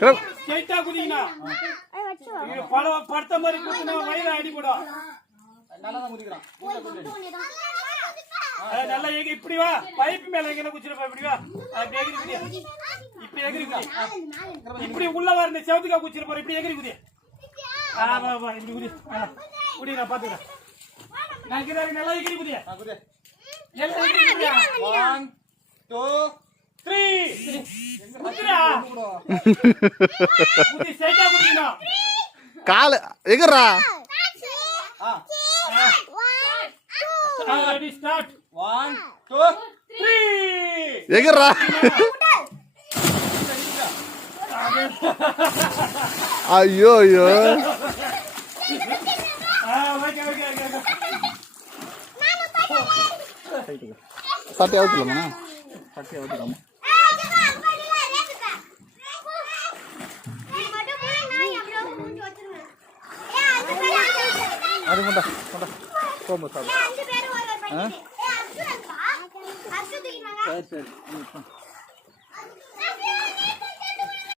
ஸ்ட்ரைட்டா குதிங்கண்ணா. இது படுத்த மாதிரி குதினா வயிறு அடிபடும். நல்லா எங்க இப்படி வா, பைப் மேல எங்க குச்சிருப்பா, இப்படி வா, அப்படி எகிரி குதி. இப்ப எகிரி குதி, இப்படி உள்ள வரணும், செவத்துக்கா குச்சிருப்பா, இப்படி எகிரி குதி. வா வா, இப்படி குதி குடி, நான் பாத்துக்கிறேன். நான் கிராரி நல்லா எகிரி குதி. எல்லாம் எகிரி குதியா. 1 2 3 குதிரா. குதி ஸ்ட்ரைட்டா குதினா. கால் எகறா. Ready, start. 1 2 3 எகறா. ஐயோ ஐயோ. ஓகே. சட்டை அவுத்துலாமா? சட்டை அவுத்துலாமா? அது கொண்டா போகும்போது சரி